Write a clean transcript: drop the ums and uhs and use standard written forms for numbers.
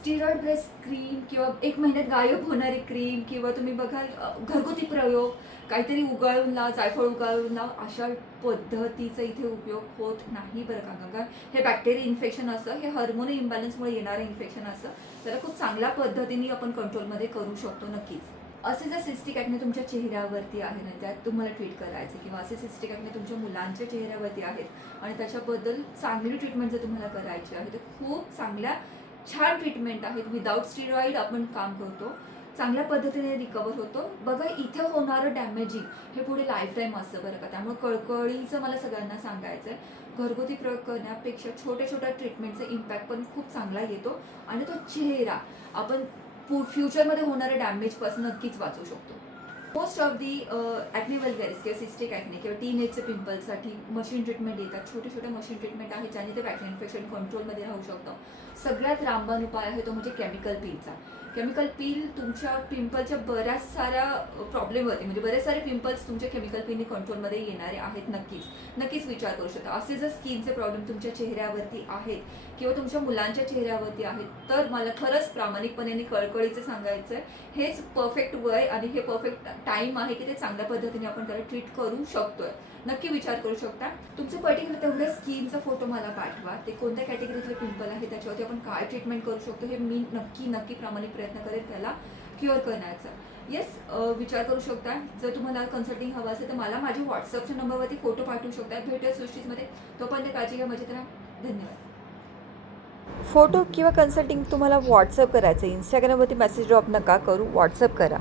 Steroid breast cream किंवा 1 महिन्यात गायब होणारी क्रीम किंवा तुम्ही बघाल घरगुती प्रयोग, काहीतरी उगाळून लाव, जायफळ उगाळून लाव, अशा पद्धतीचा इथे उपयोग होत नाही बरं का. कारण हे बॅक्टेरिया इन्फेक्शन असतं, हे हार्मोन इम्बॅलन्समुळे येणारं इन्फेक्शन असतं. त्याला खूप चांगल्या पद्धतीने आपण कंट्रोलमध्ये करू शकतो नक्कीच. असे जर सिस्टिक ॲक्ने तुमच्या चेहऱ्यावरती आहे ना, त्यात तुम्हाला ट्रीट करायचे किंवा असे सिस्टिक ॲक्ने तुमच्या मुलांच्या चेहऱ्यावरती आहेत आणि त्याच्याबद्दल चांगली ट्रीटमेंट जर तुम्हाला करायची आहे, तर खूप चांगल्या छान ट्रीटमेंट आहेत. विदाऊट स्टिरॉइड आपण काम करतो, चांगल्या पद्धतीने रिकवर होतो. बघा, इथं होणारं डॅमेजिंग हे पुढे लाईफ टाईम असतं बरं का. त्यामुळे कळकळीचं मला सगळ्यांना सांगायचं आहे, घरगुती प्रयोग करण्यापेक्षा छोट्या छोट्या ट्रीटमेंटचा इम्पॅक्ट पण खूप चांगला येतो आणि तो चेहरा आपण फ्युचरमध्ये होणाऱ्या डॅमेजपासून नक्कीच वाचू शकतो. मोस्ट ऑफ दी ॲक्ने वल्गॅरिस किंवा सिस्टिक ॲक्ने किंवा टीनेजचे पिंपल्ससाठी मशीन ट्रीटमेंट येतात. छोटे छोटे मशीन ट्रीटमेंट आहेत ज्याने ते ॲक्ने इन्फेक्शन कंट्रोलमध्ये राहू शकतं. सगळ्यात रामबाण उपाय आहे तो म्हणजे केमिकल पीलचा. केमिकल पील तुमच्या पिंपलच्या बऱ्याच साऱ्या प्रॉब्लेमवरती, म्हणजे बरेच सारे पिंपल्स तुमच्या केमिकल पीलने कंट्रोलमध्ये येणारे आहेत. नक्कीच विचार करू शकता. असे जर स्किनचे प्रॉब्लेम तुमच्या चेहऱ्यावरती आहेत किंवा तुमच्या मुलांच्या चेहऱ्यावरती आहेत, तर मला खरंच प्रामाणिकपणे कळकळीचं सांगायचं आहे, हेच परफेक्ट वय आणि हे परफेक्ट टाईम आहे की ते चांगल्या पद्धतीने आपण त्याला ट्रीट करू शकतोय. नक्की विचार करू शकता. तुमचे पर्टिक्युलर तेवढ्या स्किनचा फोटो मला पाठवा, ते कोणत्या कॅटेगरीतले पिंपल आहे, त्याच्यावरती आपण काय ट्रीटमेंट करू शकतो हे मी नक्की प्रामाणिक प्रयत्न करेन त्याला क्युअर करण्याचा. येस, विचार करू शकता. जर तुम्हाला कन्सल्टिंग हवं असेल तर मला माझ्या व्हॉट्सअपच्या नंबरवरती फोटो पाठवू शकता. भेटूया सृष्टीमध्ये. तोपर्यंत काळजी घ्या, मजेत राहा. धन्यवाद. फोटो किंवा कन्सल्टिंग तुम्हाला व्हॉट्सअप करायचं आहे. इंस्टाग्रामवरती मेसेज ड्रॉप नका करू, व्हॉट्सअप करा.